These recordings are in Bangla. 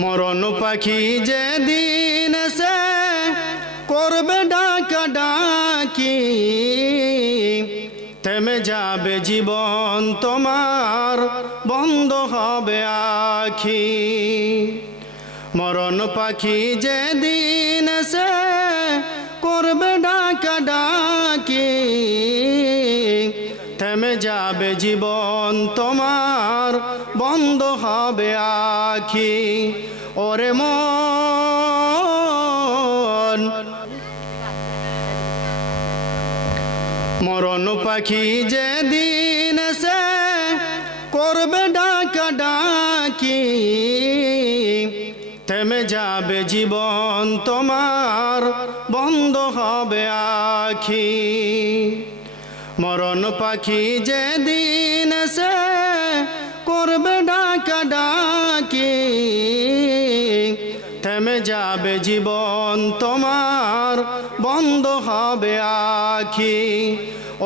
মরণ পাখি যেদিন সে করবে ডাকা ডাকি, থেমে যাবে জীবন তোমার, বন্ধ হবে আখি। মরণ পাখি যেদিন সে করবে ডাকা ডাকি, থেমে যাবে জীবন তোমার, বন্ধ হবে আখি। ওরে মন, মরণ পাখি যেদিন সে করবে ডাকা ডাকি, থেমে যাবে জীবন তোমার, বন্ধ হবে আখি। মরণ পাখি যেদিন সে করবে ডাকা ডাকি, থেমে যাবে জীবন তোমার, বন্ধ হবে আখি।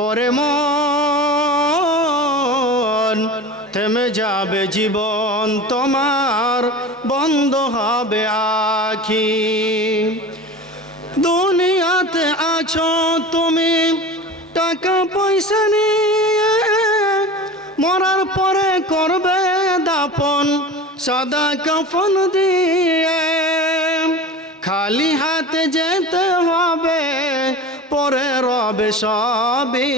ওরে মন, থেমে যাবে জীবন তোমার, বন্ধ হবে আখি। দুনিয়াতে আছো তুমি টাকা পয়সা নিয়ে, মরার পরে করবে দাফন সাদা কাফন দিয়ে। খালি হাতে যেতে হবে, পরে রবে সবই,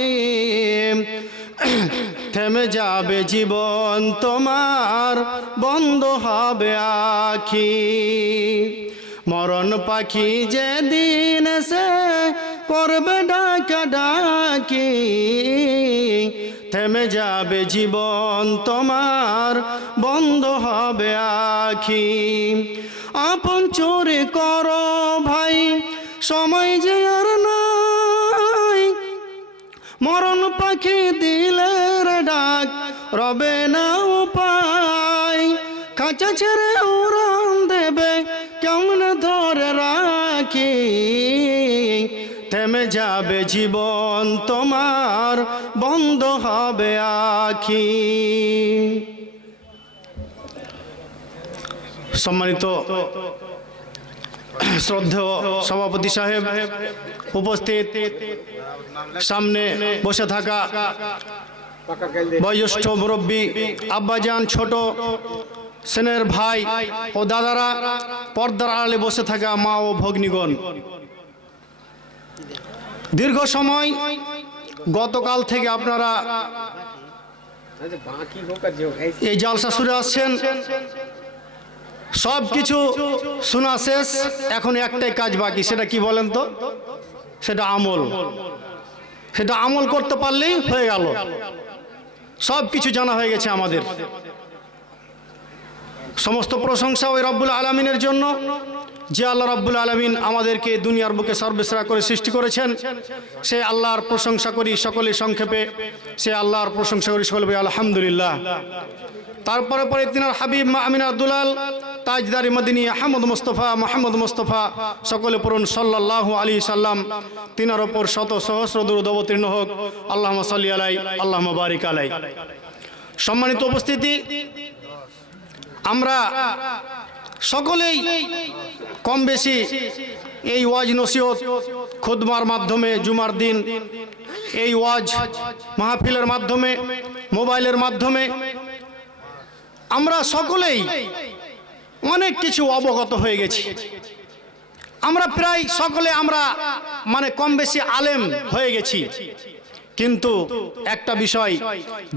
থেমে যাবে জীবন তোমার, বন্ধ হবে আখি। মরণ পাখি যেদিন সে করবে ডাকা ডাকি, থেমে যাবে জীবন তোমার, বন্ধ হবে আখি। আপন চোরে করো ভাই, সময় যে আর নাই, মরণ পাখি দিলের ডাক রবে না উপায়। খাঁচা ছেড়ে উড়ান দেবে, কেমন ধরে রাখি, থেমে যাবে জীবন তোমার, বন্ধ হবে আখি। সম্মানিত শ্রদ্ধেয় সভাপতি সাহেব, উপস্থিত সামনে বসে থাকা বয়োজ্যেষ্ঠ মুরব্বী আব্বাজান, ছোট সেনের ভাই ও দাদারা, পর্দার আড়ালে বসে থাকা মা ও ভগ্নীগণ, দীর্ঘ সময় গতকাল থেকে আপনারা এই জালসা শুনে আসছেন। সব কিছু শোনা শেষ, এখন একটাই কাজ বাকি, সেটা কি বলেন তো? সেটা আমল। সেটা আমল করতে পারলেই হয়ে গেল, সব কিছু জানা হয়ে গেছে আমাদের। সমস্ত প্রশংসা ওই রব্বুল আলামিনের জন্য, যে আল্লাহ রব্বুল আলামিন আমাদেরকে দুনিয়ার বুকে সর্বশ্রেষ্ঠ করে সৃষ্টি করেছেন। সে আল্লাহর প্রশংসা করি সকলে সংক্ষেপে, সে আল্লাহর প্রশংসা করি সকলে আলহামদুলিল্লাহ। তারপরে পরে তিনার হাবিব মা আমিনার দুলাল তাজদারি মদিনী আহমদ মুস্তফা সকলে পড়ুন সাল্লাল্লাহু আলাইহি সাল্লাম। তিনার ওপর শত সহস্র দুরূদ অবতীর্ণ হোক। আল্লাহুম্মা সাল্লি আলাই, আল্লাহুম্মা বারিক আলাই। সম্মানিত উপস্থিতি, আমরা সকলেই কম বেশি এই ওয়াজ নসিহত খুতবার মাধ্যমে, জুমার দিন এই ওয়াজ মাহফিলের মাধ্যমে, মোবাইলের মাধ্যমে আমরা সকলেই অনেক কিছু অবগত হয়ে গেছি। আমরা প্রায় সকলে আমরা কম বেশি আলেম হয়ে গেছি, কিন্তু একটা বিষয়,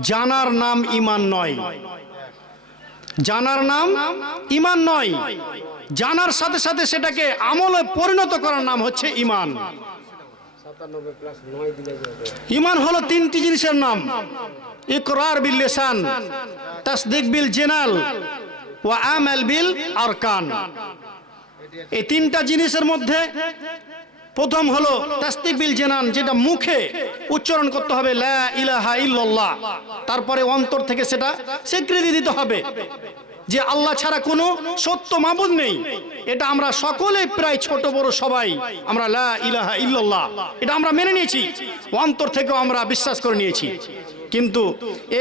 জানার নাম ঈমান নয়। জানার নাম ঈমান নয়, জানার সাথে সাথে সেটাকে আমলে পরিণত করার নাম হচ্ছে ঈমান। ঈমান হলো তিনটি জিনিসের নাম: ইকরার বিল লিসান, তাসদীক বিল জিনাল, ওয়া আমাল বিল আরকান। এই তিনটা জিনিসের মধ্যে প্রথম হলো তাসদীক বিল জিনান, যেটা মুখে উচ্চারণ করতে হবে লা ইলাহা ইল্লাল্লাহ, তারপরে অন্তর থেকে সেটা স্বীকৃতি দিতে হবে যে আল্লাহ ছাড়া কোনো সত্য মাবুদ নেই। এটা আমরা সকলে প্রায় ছোট বড় সবাই আমরা লা ইলাহা ইল্লাল্লাহ এটা আমরা মেনে নিয়েছি, অন্তর থেকেও আমরা বিশ্বাস করে নিয়েছি। কিন্তু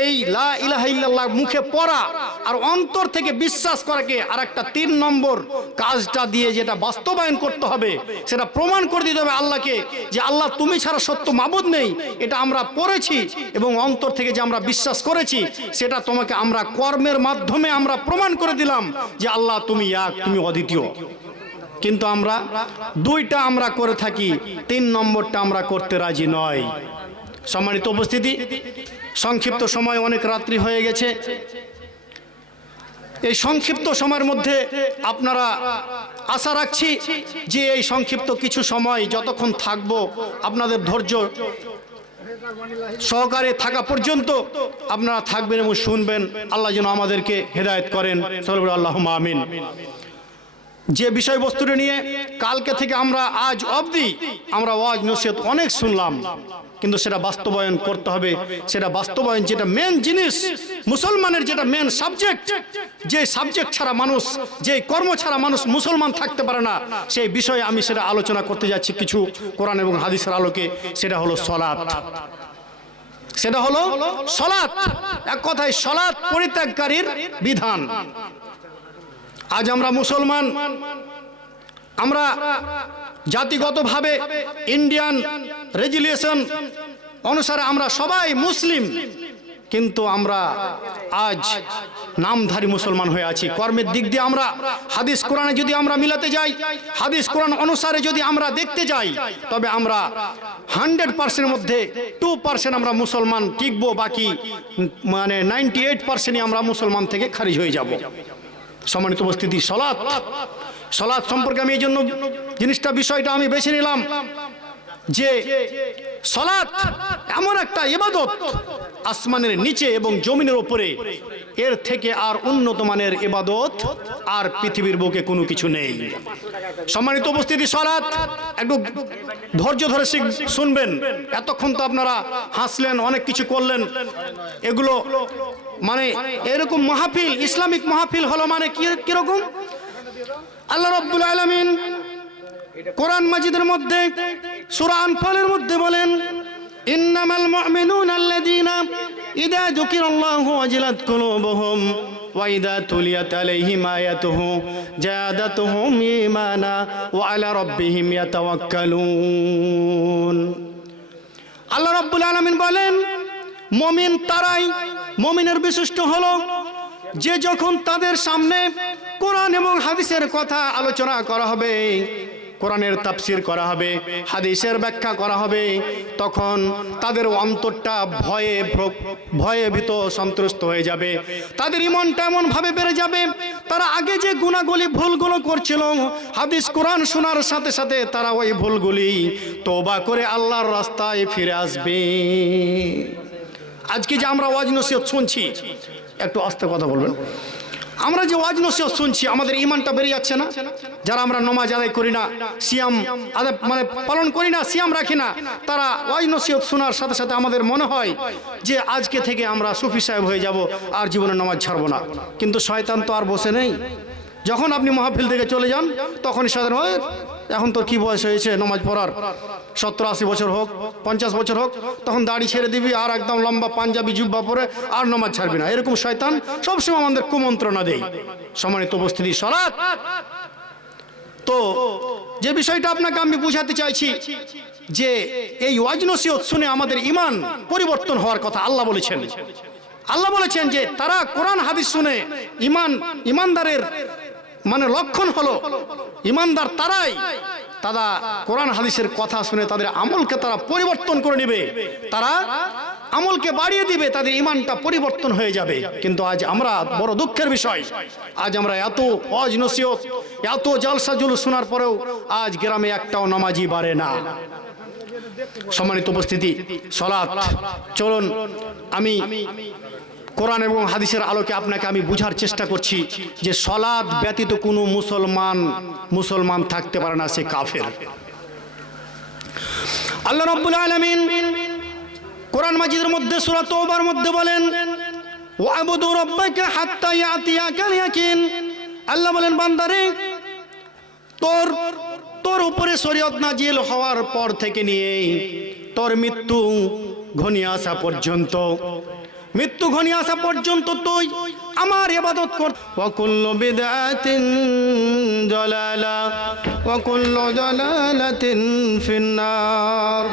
এই লা ইলাহা ইল্লাল্লাহ মুখে পড়া আর অন্তর থেকে বিশ্বাস করাকে আর একটা 3 নম্বর কাজটা দিয়ে যেটা বাস্তবায়ন করতে হবে, সেটা প্রমাণ করে দিতে হবে আল্লাহকে যে আল্লাহ তুমি ছাড়া সত্য মাবুদ নেই। এটা আমরা পড়েছি এবং অন্তর থেকে যে আমরা বিশ্বাস করেছি সেটা তোমাকে আমরা কর্মের মাধ্যমে আমরা প্রমাণ করে দিলাম যে আল্লাহ তুমি এক, তুমি অদ্বিতীয়। কিন্তু আমরা দুইটা আমরা করে থাকি, 3 নম্বরটা আমরা করতে রাজি নয়। সম্মানিত উপস্থিতি, সংক্ষিপ্ত সময়, অনেক রাত্রি হয়ে গেছে। এই সংক্ষিপ্ত সময়ের মধ্যে আপনারা আশা রাখছি যে এই সংক্ষিপ্ত কিছু সময় যতক্ষণ থাকবো আপনাদের ধৈর্য সহকারে থাকা পর্যন্ত আপনারা থাকবেন এবং শুনবেন। আল্লাহ যেন আমাদেরকে হেদায়েত করেন। আল্লাহুম্মা আমিন। যে বিষয়বস্তুটা নিয়ে কালকে থেকে আমরা আজ অবধি আমরা ওয়াজ নসিহত অনেক শুনলাম, কিন্তু সেটা বাস্তবায়ন করতে হবে। সেটা বাস্তবায়ন যেটা মেন জিনিস, মুসলমানের যেটা মেন সাবজেক্ট, যে সাবজেক্ট ছাড়া মানুষ, যে কর্ম ছাড়া মানুষ মুসলমান থাকতে পারে না, সেই বিষয়ে আমি সেটা আলোচনা করতে যাচ্ছি কিছু কোরআন এবং হাদিসের আলোকে। সেটা হলো সালাত। সেটা হলো সালাত। এক কথায় সালাত পরিত্যাগকারীর বিধান। আজ আমরা মুসলমান, আমরা জাতিগতভাবে ইন্ডিয়ান রেজুলিউশন অনুসারে আমরা সবাই মুসলিম, কিন্তু আমরা আজ নামধারী মুসলমান হয়ে আছি। কর্মের দিক দিয়ে আমরা হাদিস কোরআনে যদি আমরা মিলাতে যাই, হাদিস কোরআন অনুসারে যদি আমরা দেখতে যাই, তবে আমরা 100% মধ্যে 2% আমরা মুসলমান টিকবো, বাকি মানে 98%ই আমরা মুসলমান থেকে খারিজ হয়ে যাব। সম্মানিত উপস্থিতি, সালাত, সালাত সম্পর্কে আমি এই জন্য বিষয়টা আমি বেছে নিলাম যে সালাত এমন একটা ইবাদত আসমানের নিচে এবং জমিনের উপরে, এর থেকে আর উন্নত মানের ইবাদত আর পৃথিবীর বুকে কোনো কিছু নেই। সম্মানিত উপস্থিতি, সালাত একটু ধৈর্য ধরে শুনবেন। এতক্ষণ তো আপনারা হাসলেন, অনেক কিছু করলেন। এগুলো মানে এরকম মাহফিল, ইসলামিক মাহফিল হলো মানে কিরকম? আল্লাহ রাব্বুল আলামিন কোরআন মাজিদের মধ্যে সূরা আনফালের মধ্যে বলেন, ইন্নামাল মুমিনুনা আল্লাযীনা ইযা যুকিরাল্লাহু ওয়াজিলাত কুলুবুহুম ওয়া ইযা তুলিয়াত আলাইহিম আয়াতুহু জাদাতুহুম ঈমানা ওয়া আলা রাব্বিহিম ইয়াতাওয়াক্কালুন। আল্লাহ রাব্বুল আলামিন বলেন, মুমিন তারাই, মুমিনের বৈশিষ্ট্য হলো যে যখন তাদের সামনে কোরআন এবং হাদিসের কথা আলোচনা করা হবে, কোরআনের তাফসীর করা হবে, হাদিসের ব্যাখ্যা করা হবে, তখন তাদের অন্তরটা ভয়ে ভীত সন্ত্রস্ত হয়ে যাবে। তাদের ঈমানটা এমনভাবে বেড়ে যাবে, তারা আগে যে গুনাহগুলি ভুলগুলো করছিল, হাদিস কোরআন শোনার সাথে সাথে তারা ওই ভুলগুলি তওবা করে আল্লাহর রাস্তায় ফিরে আসবে। আজকে যে আমরা ওয়াজ নসিহত শুনছি, একটু আস্তে কথা বলবেন, আমরা যে ওয়াজ নসিহত শুনছি আমাদের ঈমানটা বেড়ে যাচ্ছে না? যারা আমরা নামাজ আদায় করি না, সিয়াম মানে পালন করি না, সিয়াম রাখি না, তারা ওয়াজ নসিহত শোনার সাথে সাথে আমাদের মনে হয় যে আজকে থেকে আমরা সুফি সাহেব হয়ে যাব, আর জীবনে নামাজ ছাড়বো না। কিন্তু শয়তান তো আর বসে নেই। যখন আপনি মাহফিল থেকে চলে যান তখনই শয়তান, হয় এখন তোর কি বয়স হয়েছে নামাজ পড়ার, 70-80 বছর হোক, 50 বছর হোক, তখন দাড়ি ছেড়ে দিবি আর একদম লম্বা পাঞ্জাবি জুব্বা পরে আর নামাজ ছাড়বি না। এরকম শয়তান সবসময় আমাদের কুমন্ত্রণা দেয়। সম্মানিত উপস্থিতি, সালাত, তো যে বিষয়টা আপনাকে আমি বুঝাতে চাইছি যে এই ওয়াজ নসিহত শুনে আমাদের ঈমান পরিবর্তন হওয়ার কথা আল্লাহ বলেছেন। আল্লাহ বলেছেন যে তারা কোরআন হাদিস শুনে ঈমানদারের মানে লক্ষণ হলো ঈমানদার তারাই, তারা কোরআন হাদিসের কথা শুনে তাদের আমলকে তারা পরিবর্তন করে নেবে, তারা আমলকে বাড়িয়ে দিবে, তাদের ঈমানটা পরিবর্তন হয়ে যাবে। কিন্তু আজ আমরা বড় দুঃখের বিষয়, আজ আমরা এত ওয়াজ নসিহত, এত জলসা জুলুস শোনার পরেও আজ গ্রামে একটাও নামাজি বাড়ে না। সম্মানিত উপস্থিতি, সালাত, চলুন আমি কোরআন এবং হাদিসের আলোকে আপনাকে আমি বুঝার চেষ্টা করছি যে সালাত ব্যতীত কোনো মুসলমান থাকতে পারে না, সে কাফের। আল্লাহ রাব্বুল আলামিন কোরআন মাজিদের মধ্যে সূরা তাওবার মধ্যে বলেন, ওয়াবুদু রাব্বাকা হাত্তা ইয়াতিয়াকাল ইয়াকিন। আল্লাহ বলেন, বান্দারে তোর উপরে শরীয়ত নাজিল হওয়ার পর থেকে নিয়ে তোর মৃত্যু ঘনিয়ে আসা পর্যন্ত, মৃত্যু ঘনিয়ে আসা পর্যন্ত তুই আমার ইবাদত কর। ওয়া কুল্লু বিদআতিন দালালা ওয়া কুল্লু দালালাতিন ফিন্নার।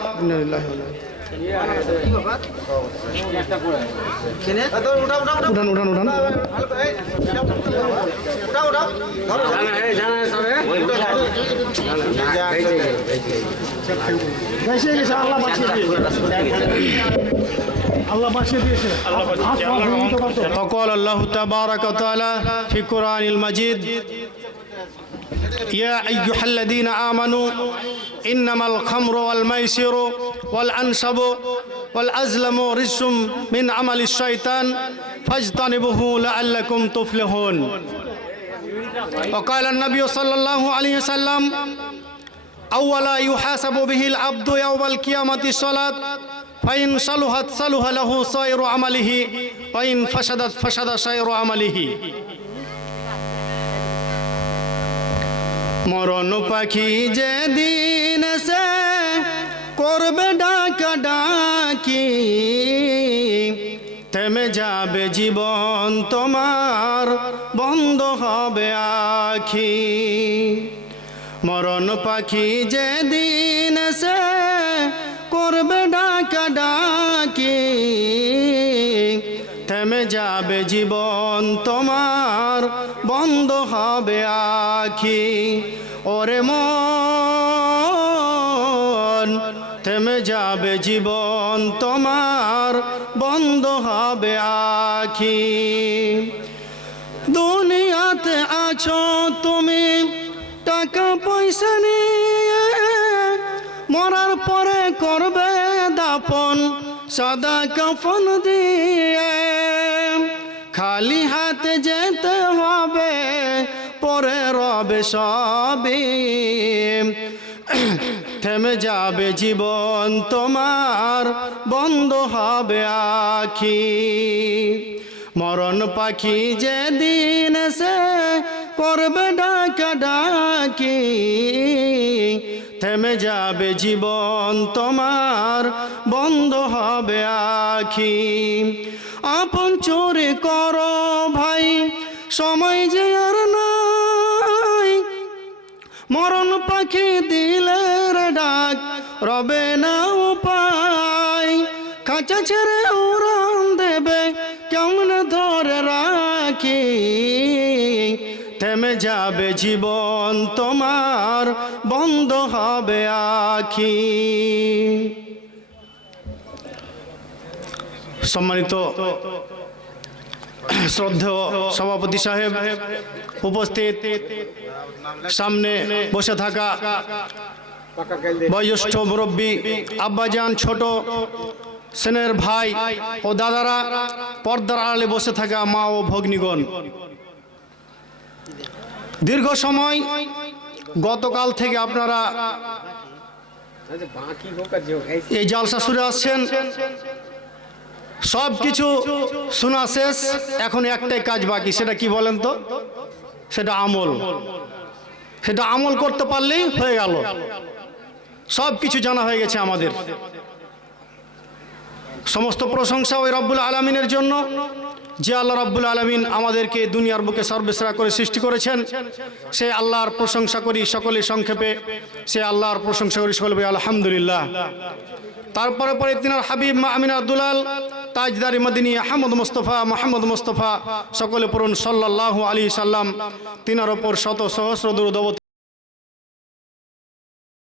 وقال الله تبارك وتعالى في القرآن المجيد يا أيها الذين آمنوا إنما الخمر والميسر والأنصاب والأزلام رجس من عمل الشيطان فاجتنبوه لعلكم تفلحون. وقال النبي صلى الله عليه وسلم أولا يحاسب به العبد يوم القيامة الصلاة فإن صلحت صلح له سائر عمله وإن فسدت فسد سائر عمله. মরণ পাখি যেদিন সে করবে ডাকা ডাকি, থেমে যাবে জীবন তোমার, বন্ধ হবে আখি। মরণ পাখি যেদিন সে করবে ডাকা ডাকি, থেমে যাবে জীবন তোমার, বন্ধ হবে আখি। ওরে মন থেমে যাবে জীবন তোমার, বন্ধ হবে আখি। দুনিয়াতে আছো তুমি টাকা পয়সা নিয়ে, মরার পরে করবে দাফন সাদা কাফন দিয়ে। খালি হাতে যেতে হবে, পরে রবে সবই, থেমে যাবে জীবন তোমার, বন্ধ হবে আখি। মরণ পাখি যেদিন সে করবে ডাকা ডাকি, থেমে যাবে জীবন তোমার, বন্ধ হবে আখি। আপন চোরে করো ভাই, সময় যে আর নাই, মরণ পাখি দিলের ডাক রবে না উপায়। খাঁচা ছেড়ে উড়ান দেবে কেমন ধরে রাখি, থেমে যাবে জীবন তোমার, বন্ধ হবে আখি। সম্মানিত শ্রদ্ধেয় সভাপতি সাহেব, উপস্থিত সামনে বসে থাকা বয়োজ্যেষ্ঠ মুরব্বী আব্বাজান, ছোট সেনের ভাই ও দাদারা, পর্দার আড়ালে বসে থাকা মা ও ভগ্নীগণ, দীর্ঘ সময় গতকাল থেকে আপনারা এই জালসা শুনে আসছেন। সব কিছু শোনা শেষ, এখন একটাই কাজ বাকি, সেটা কি বলেন তো? সেটা আমল। সেটা আমল করতে পারলেই হয়ে গেল, সব কিছু জানা হয়ে গেছে আমাদের। সমস্ত প্রশংসা ওই রব্বুল আলামিনের জন্য, যে আল্লাহ রব্বুল আলামিন আমাদেরকে দুনিয়ার বুকে সর্বশ্রেষ্ঠ করে সৃষ্টি করেছেন। সে আল্লাহর প্রশংসা করি সকলে সংক্ষেপে, সে আল্লাহর প্রশংসা করি সকলে আলহামদুলিল্লাহ। তারপরে পরে তিনার হাবিব মা আমিনা দুলাল তাজদারি মদিনী আহমদ মুস্তফা সকলে পড়ুন সাল্লাল্লাহু আলাইহি সাল্লাম। তিনার ওপর শত সহস্র দুরূদ